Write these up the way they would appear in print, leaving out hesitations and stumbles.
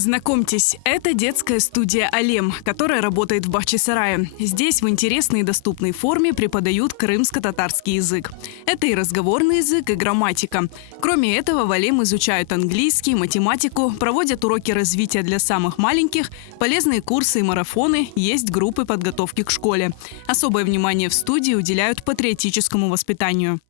Знакомьтесь, это детская студия «Алем», которая работает в Бахчисарае. Здесь в интересной и доступной форме преподают крымско-татарский язык. Это и разговорный язык, и грамматика. Кроме этого, в «Алем» изучают английский, математику, проводят уроки развития для самых маленьких, полезные курсы и марафоны, есть группы подготовки к школе. Особое внимание в студии уделяют патриотическому воспитанию.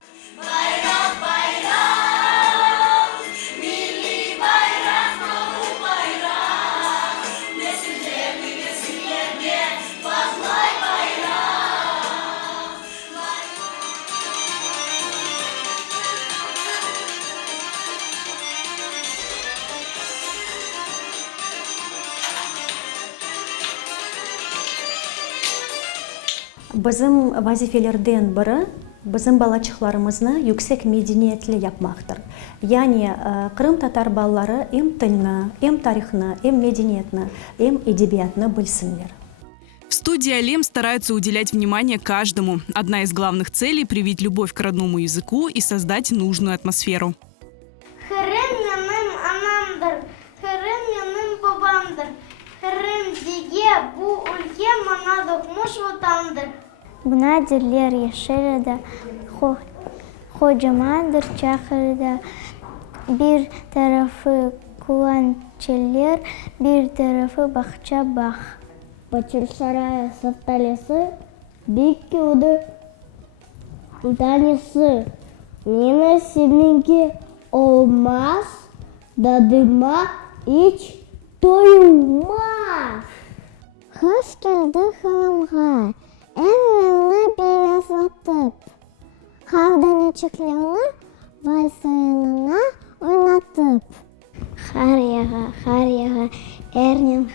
Bizim vazifelerden biri bizim balaçıklarımızı yüksek medeniyetli yapmaktır. Yani Kırım Tatar balaları hem tilini, hem tarihini, hem medeniyetini, hem edebiyatını bilsinler. В студии «Алем» стараются уделять внимание каждому. Одна из главных целей – привить любовь к родному языку и создать нужную атмосферу. Kırım benim anamdır, Kırım benim babamdır. Kırım diye bu ülke bana dokmuş vatandır. Buna diller yaşarıda, kocamandır çakırda. Bir tarafı kuvançeler, bir tarafı bahçe bağ. Бахчисарая сопталесы, бикки уды, танесы. Нина сильненький олмаз, дадыма ич тоймаз. Хош келді халымға, әнімі бересатып. Қавданечеклеріні вальсайынына ойнатып. Қар яға, әрнен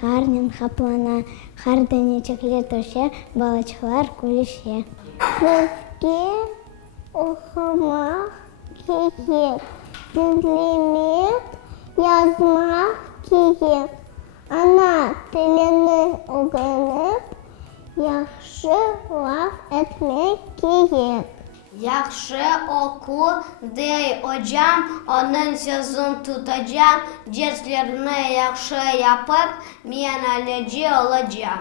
қаплана. Қарданечеклер төше, балачықлар көліше. Көзге оқымақ кейек, сөйлемек, yazmaq кейек. Ана тілінің ұғынып, яқшы лaf etmek кейек. Yaxşı oku dey hocam, onun sözünü tutacağım. Derslerini yaxşı yapıp, men alıcı olacağım.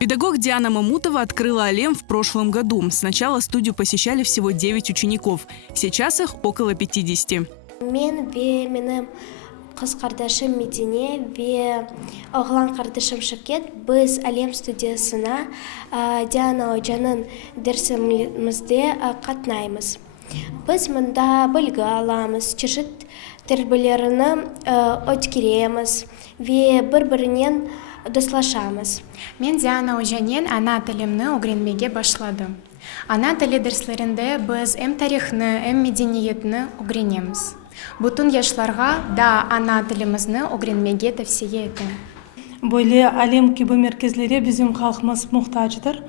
Педагог Диана Мамутова открыла «Алем» в прошлом году. Сначала студию посещали всего 9 учеников. Сейчас их около 50. Мен менің қыз қардашым Медине ве оғлан қардашым Шевкет біз «Алем» студиясына Диана Hoca'nın дәрісімізде қатынаймыз. Біз мұнда білгі аламыз, чешет тәрбиелерін өткереміз ве бір-бірінен дослашамыз. Мен Диана Hoca'нен ана тілімні öğrenmege başladım. Ана тілі дәрістерінде біз hem tarihini, hem medeniyetini öğrenеміз. Bütün yaşlarga da ana tilimizni öğrenmege tavsiye ettim. Böyle «Алем» gibi merkezlere bizim halkımız muhtaçtır.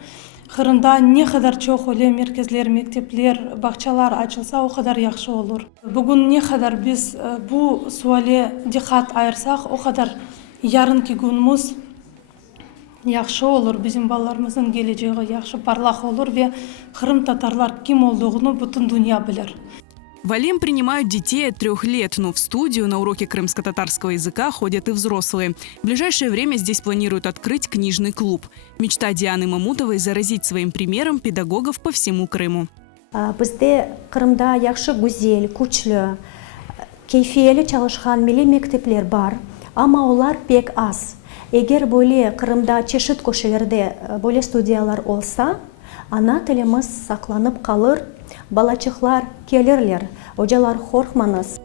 Kırımda ne kadar çok öyle merkezler, mektepler, bahçeler açılsa o kadar yaxşı olur. Bugün ne kadar biz bu suale dikkat ayırsak o kadar yarınki günümüz yaxşı olur. Bizim balalarımızın geleceği yaxşı parlak olur ve Kırım Tatarlar kim olduğunu bütün dünya bilir. В «Алем» принимают детей от 3 лет, но в студию на уроки крымско-татарского языка ходят и взрослые. В ближайшее время здесь планируют открыть книжный клуб. Мечта Дианы Мамутовой – заразить своим примером педагогов по всему Крыму. Bizde Kırım'da yaxşı, güzel, güçlü, keyfiyeli çalışan milli mektepler var ama onlar pek az. Eğer böyle Kırım'da çeşit köşelerde böyle studiyalar olsa, ana tilimiz saklanıp kalır, balaçıklar gelirler, hocalar korkmanız.